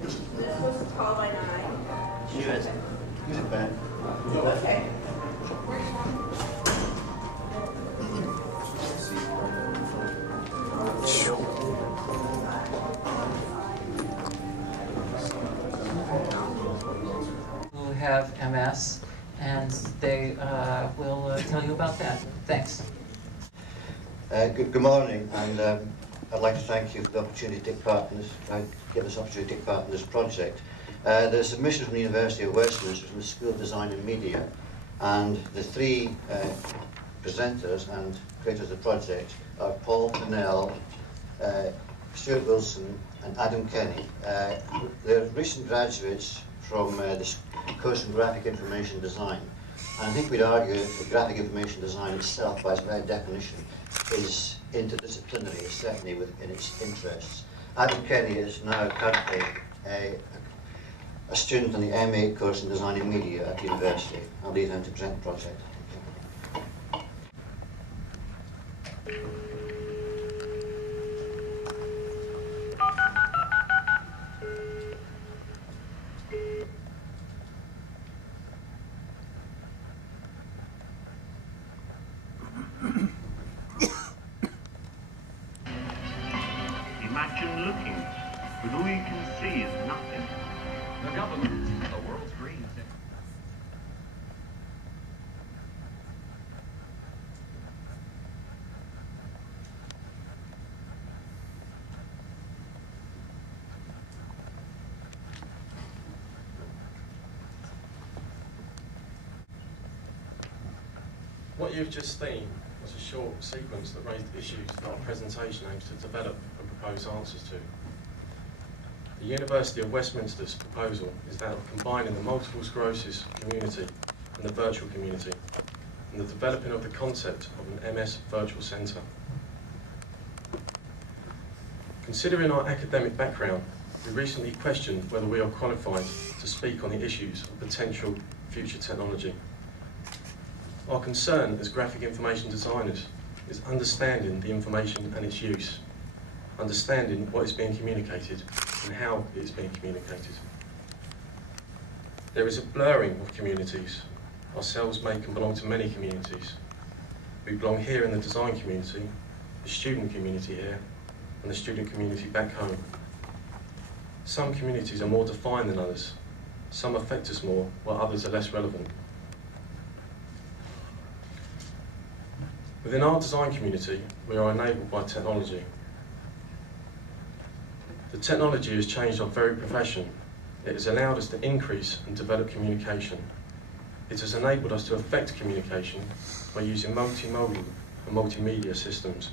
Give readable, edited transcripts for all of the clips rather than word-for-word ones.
This was tall by 9. Use it back. Okay. Who have MS, and they will tell you about that. Thanks. Good morning, and I'd like to thank you for the opportunity to take part in this. Give us opportunity to take part in this project. The submission from the University of Westminster from the School of Design and Media, and the three presenters and creators of the project are Paul Pennell, Stuart Wilson, and Adam Kenny. They're recent graduates from the course in Graphic Information Design. And I think we'd argue that graphic information design itself, by its very definition, is interdisciplinary, certainly within its interests. Adam Kenny is now currently a student on the M8 course in Design and Media at the university. I'll leave him to present the project. Imagine looking, but all you can see is nothing. The government, the world's green thing. What you've just seen was a short sequence that raised issues that our presentation aims to develop and propose answers to. The University of Westminster's proposal is that of combining the multiple sclerosis community and the virtual community, and the developing of the concept of an MS virtual centre. Considering our academic background, we recently questioned whether we are qualified to speak on the issues of potential future technology. Our concern as graphic information designers is understanding the information and its use, understanding what is being communicated and how it is being communicated. There is a blurring of communities. Ourselves may belong to many communities. We belong here in the design community, the student community here, and the student community back home. Some communities are more defined than others. Some affect us more, while others are less relevant. Within our design community, we are enabled by technology. The technology has changed our very profession. It has allowed us to increase and develop communication. It has enabled us to affect communication by using multimodal and multimedia systems.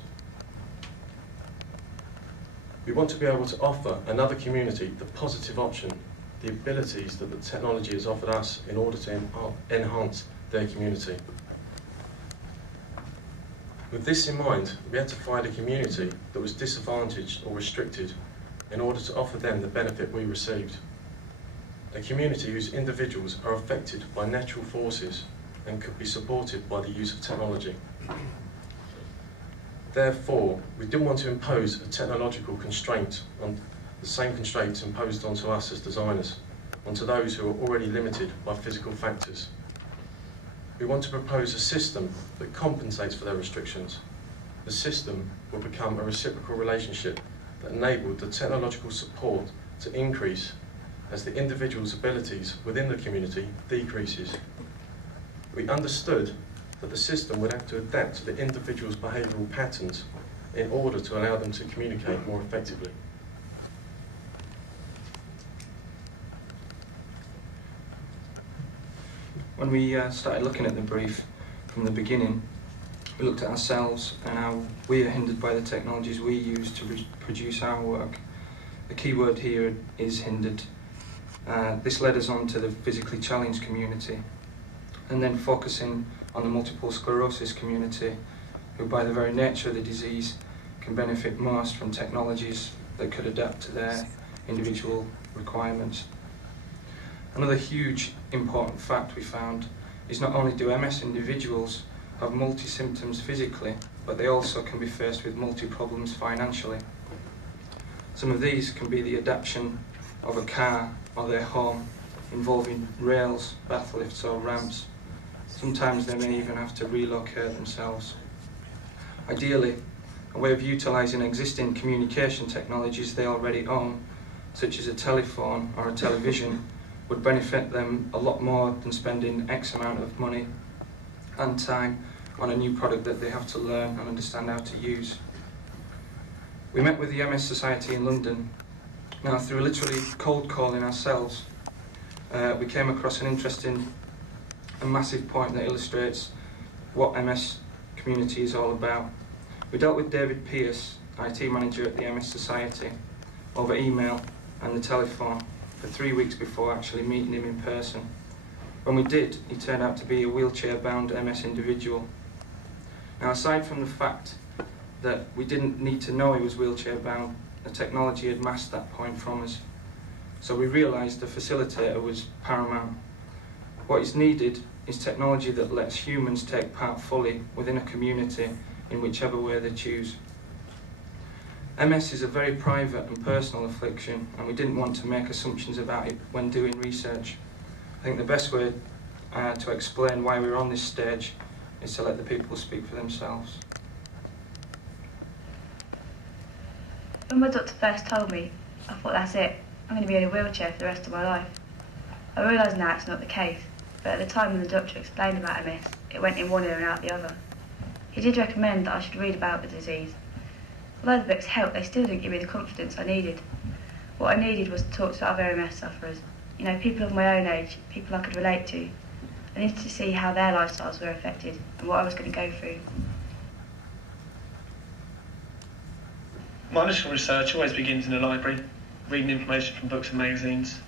We want to be able to offer another community the positive option, the abilities that the technology has offered us in order to enhance their community. With this in mind, we had to find a community that was disadvantaged or restricted in order to offer them the benefit we received. A community whose individuals are affected by natural forces and could be supported by the use of technology. Therefore, we didn't want to impose a technological constraint on the same constraints imposed onto us as designers, onto those who are already limited by physical factors. We want to propose a system that compensates for their restrictions. The system will become a reciprocal relationship that enabled the technological support to increase as the individual's abilities within the community decreases. We understood that the system would have to adapt to the individual's behavioural patterns in order to allow them to communicate more effectively. When we started looking at the brief from the beginning, we looked at ourselves and how we are hindered by the technologies we use to produce our work. The key word here is hindered. This led us on to the physically challenged community, and then focusing on the multiple sclerosis community, who by the very nature of the disease can benefit most from technologies that could adapt to their individual requirements. Another huge important fact we found is not only do MS individuals have multi-symptoms physically, but they also can be faced with multi-problems financially. Some of these can be the adaptation of a car or their home, involving rails, bath lifts or ramps. Sometimes they may even have to relocate themselves. Ideally, a way of utilising existing communication technologies they already own, such as a telephone or a television, would benefit them a lot more than spending X amount of money and time on a new product that they have to learn and understand how to use. We met with the MS Society in London. Now, through literally cold calling ourselves, we came across an interesting and massive point that illustrates what MS community is all about. We dealt with David Pearce, IT manager at the MS Society, over email and the telephone for 3 weeks before actually meeting him in person. When we did, he turned out to be a wheelchair-bound MS individual. Now, aside from the fact that we didn't need to know he was wheelchair-bound, the technology had masked that point from us. So we realised the facilitator was paramount. What is needed is technology that lets humans take part fully within a community in whichever way they choose. MS is a very private and personal affliction, and we didn't want to make assumptions about it when doing research. I think the best way to explain why we're on this stage is to let the people speak for themselves. When my doctor first told me, I thought, that's it, I'm going to be in a wheelchair for the rest of my life. I realise now it's not the case, but at the time when the doctor explained about MS, it went in one ear and out the other. He did recommend that I should read about the disease. Although the books helped, they still didn't give me the confidence I needed. What I needed was to talk to other MS sufferers, you know, people of my own age, people I could relate to. I needed to see how their lifestyles were affected and what I was going to go through. My initial research always begins in a library, reading information from books and magazines,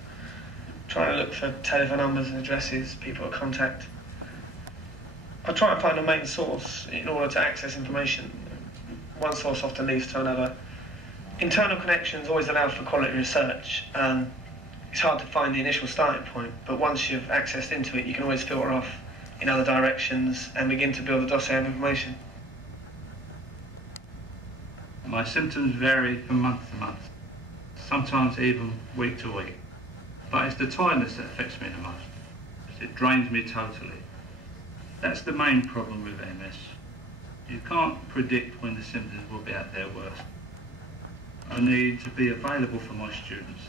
trying to look for telephone numbers and addresses, people to contact. I try and find a main source in order to access information. One source often leads to another. Internal connections always allow for quality research, and it's hard to find the initial starting point, but once you've accessed into it, you can always filter off in other directions and begin to build a dossier of information. My symptoms vary from month to month, sometimes even week to week. But it's the tiredness that affects me the most. It drains me totally. That's the main problem with MS. You can't predict when the symptoms will be at their worst. I need to be available for my students.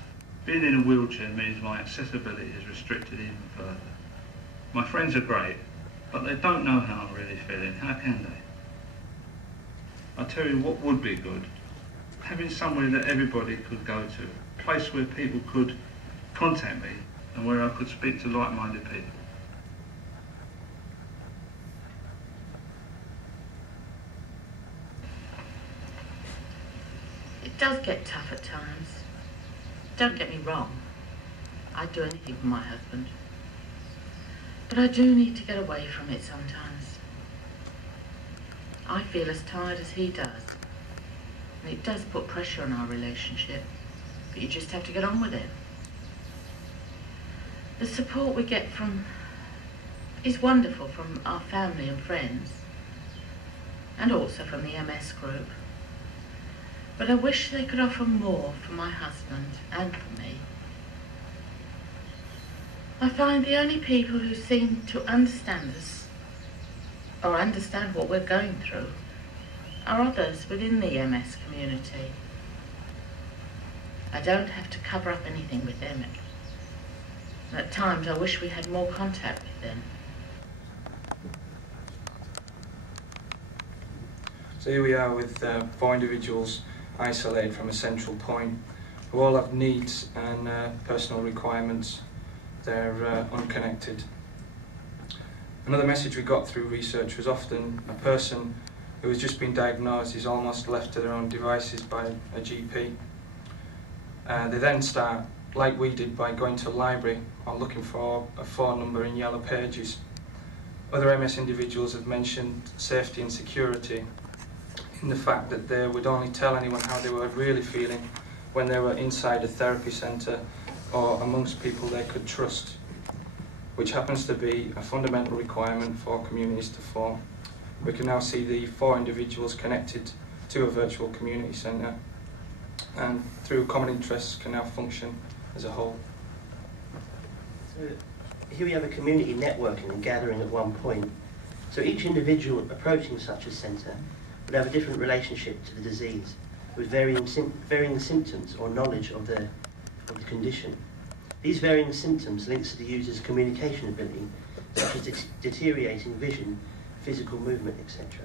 Being in a wheelchair means my accessibility is restricted even further. My friends are great, but they don't know how I'm really feeling. How can they? I tell you what would be good. Having somewhere that everybody could go to. A place where people could contact me and where I could speak to like-minded people. It does get tough at times. Don't get me wrong. I'd do anything for my husband. But I do need to get away from it sometimes. I feel as tired as he does. And it does put pressure on our relationship. But you just have to get on with it. The support we get is wonderful from our family and friends. And also from the MS group. But I wish they could offer more for my husband and for me. I find the only people who seem to understand us or understand what we're going through are others within the MS community. I don't have to cover up anything with them. And at times I wish we had more contact with them. So here we are with 4 individuals isolated from a central point, who all have needs and personal requirements. They're unconnected. Another message we got through research was often a person who has just been diagnosed is almost left to their own devices by a GP. They then start, like we did, by going to a library or looking for a phone number in yellow pages. Other MS individuals have mentioned safety and security in the fact that they would only tell anyone how they were really feeling when they were inside a therapy centre or amongst people they could trust, which happens to be a fundamental requirement for communities to form. We can now see the 4 individuals connected to a virtual community centre. and through common interests can now function as a whole. So here we have a community networking and gathering at one point. So each individual approaching such a centre would have a different relationship to the disease, with varying symptoms or knowledge of the condition. These varying symptoms links to the user's communication ability, such as deteriorating vision, physical movement, etc.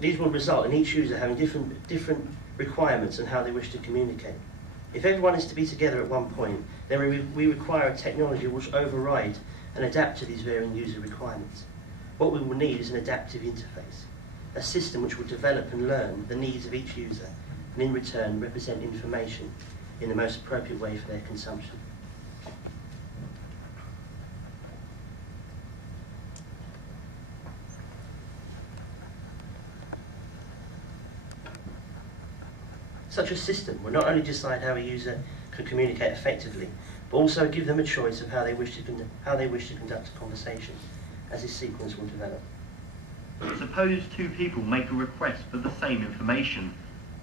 These will result in each user having different requirements on how they wish to communicate. If everyone is to be together at one point, then we require a technology which override and adapt to these varying user requirements. What we will need is an adaptive interface, a system which will develop and learn the needs of each user, and in return represent information in the most appropriate way for their consumption. Such a system will not only decide how a user can communicate effectively, but also give them a choice of how they wish to conduct a conversation, as this sequence will develop. Suppose two people make a request for the same information.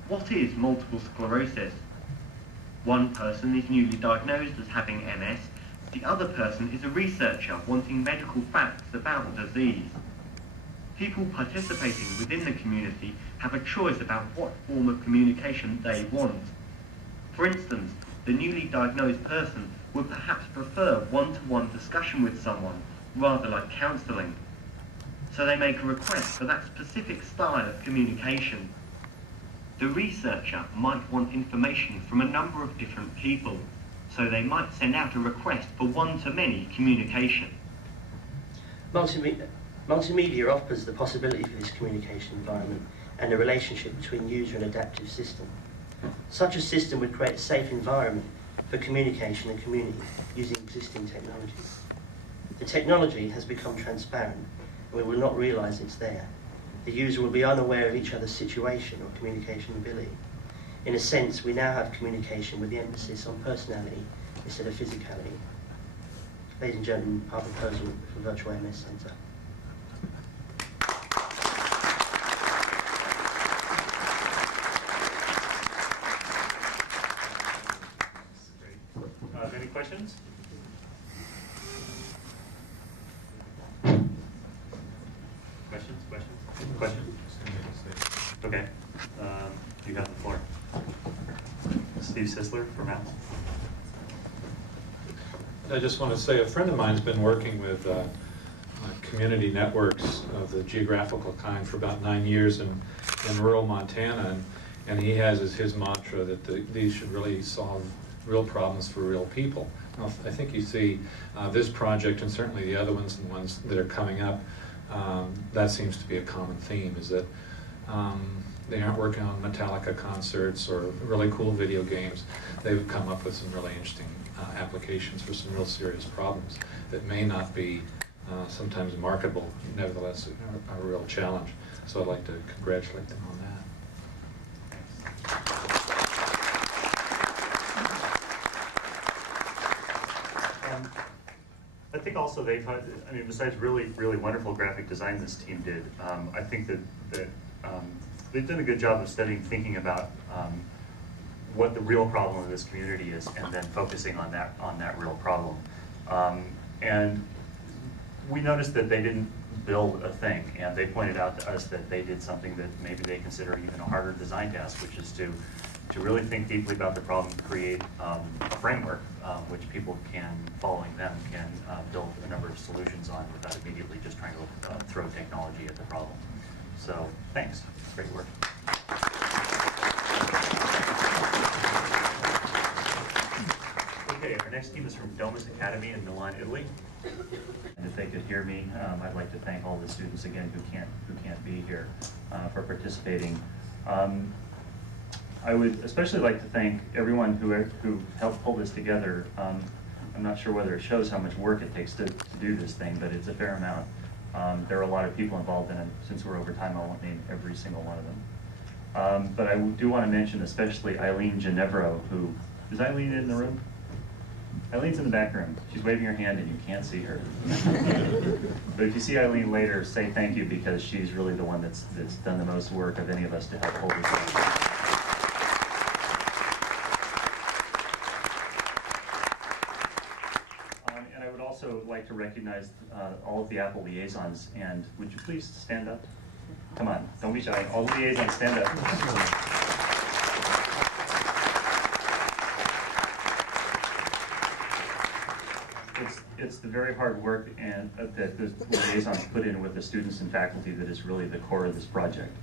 What is multiple sclerosis? One person is newly diagnosed as having MS. The other person is a researcher wanting medical facts about the disease. People participating within the community have a choice about what form of communication they want. For instance, the newly diagnosed person would perhaps prefer one-to-one discussion with someone, rather like counselling. So they make a request for that specific style of communication. The researcher might want information from a number of different people, so they might send out a request for one-to-many communication. Multimedia offers the possibility for this communication environment and the relationship between user and adaptive system. Such a system would create a safe environment for communication and community using existing technologies. The technology has become transparent, and we will not realise it's there. The user will be unaware of each other's situation or communication ability. In a sense, we now have communication with the emphasis on personality instead of physicality. Ladies and gentlemen, our proposal for Virtual MS Centre. Any questions? Questions? Okay. You have the floor. Steve Sisler from Apple. I just want to say a friend of mine has been working with community networks of the geographical kind for about 9 years in rural Montana, and he has as his mantra that these should really solve real problems for real people. Now, I think you see this project and certainly the other ones and the ones that are coming up, that seems to be a common theme, is that they aren't working on Metallica concerts or really cool video games. They've come up with some really interesting applications for some real serious problems that may not be sometimes marketable, nevertheless a real challenge. So I'd like to congratulate them on that. I think also they've had, I mean, besides really wonderful graphic design this team did, I think that they've done a good job of thinking about what the real problem of this community is, and then focusing on that real problem. And we noticed that they didn't build a thing, and they pointed out to us that they did something that maybe they consider even a harder design task, which is to really think deeply about the problem, create a framework which people can, following them, can build a number of solutions on without immediately just trying to throw technology at the problem. So thanks, great work. Okay, our next team is from Domus Academy in Milan, Italy. And if they could hear me, I'd like to thank all the students again who can't be here for participating. I would especially like to thank everyone who helped pull this together. I'm not sure whether it shows how much work it takes to do this thing, but it's a fair amount. There are a lot of people involved in it. Since we're over time, I won't name every single one of them. But I do want to mention especially Eileen Ginevro, who, is Eileen in the room? Eileen's in the back room. She's waving her hand and you can't see her. But if you see Eileen later, say thank you, because she's really the one that's done the most work of any of us to help hold this up. And I would also like to recognize all of the Apple liaisons, and would you please stand up? Come on, don't be shy. All the liaisons, stand up. It's the very hard work and that the liaisons put in with the students and faculty that is really the core of this project.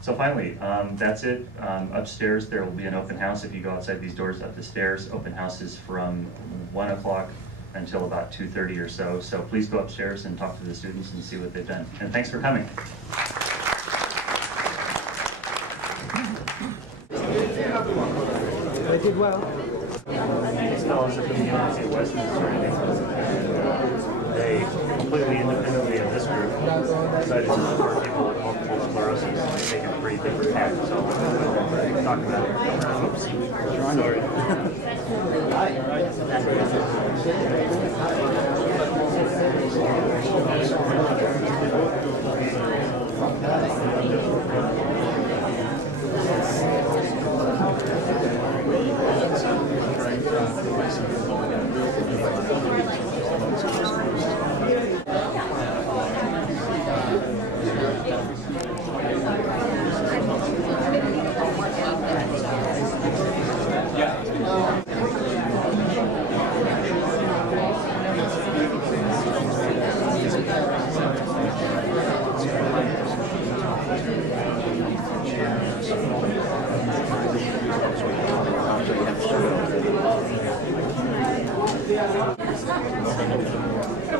So finally, that's it. Upstairs there will be an open house. If you go outside these doors up the stairs, open house is from 1 o'clock until about 2:30 or so. So please go upstairs and talk to the students and see what they've done. And thanks for coming. They did well. These fellows are from the University of Westminster, and they completely independently of this group decided to support people with multiple sclerosis and take a pretty different tack. So we'll talk about it. Oops. Sorry.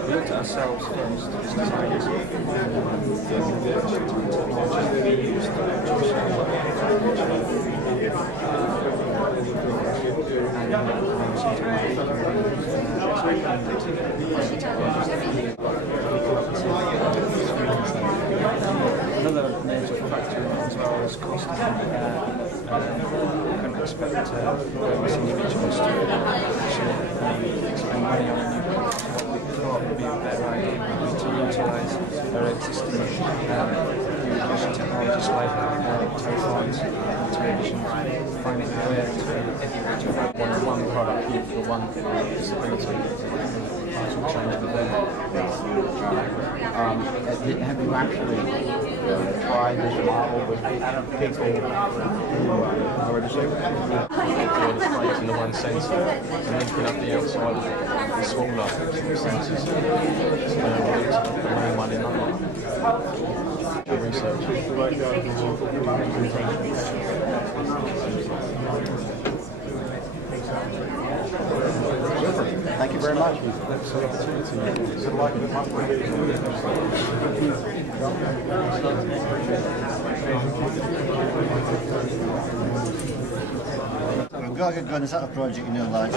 We looked at ourselves first as designers and the technology we used to produce our work. Another major factor as well is cost. You can expect this individual student to spend money on a new product. What we thought would be a better idea would be to utilise our existing communication technologies like telephones, television, finding a way to have one product for one disability. Have you actually tried this model with people who are disabled? Placing the one sensor and linking up the outside of the smaller sensors. The main one in London. Research. Thank you very much. Good luck with my We've got a good gun. Is that a project you know, lads?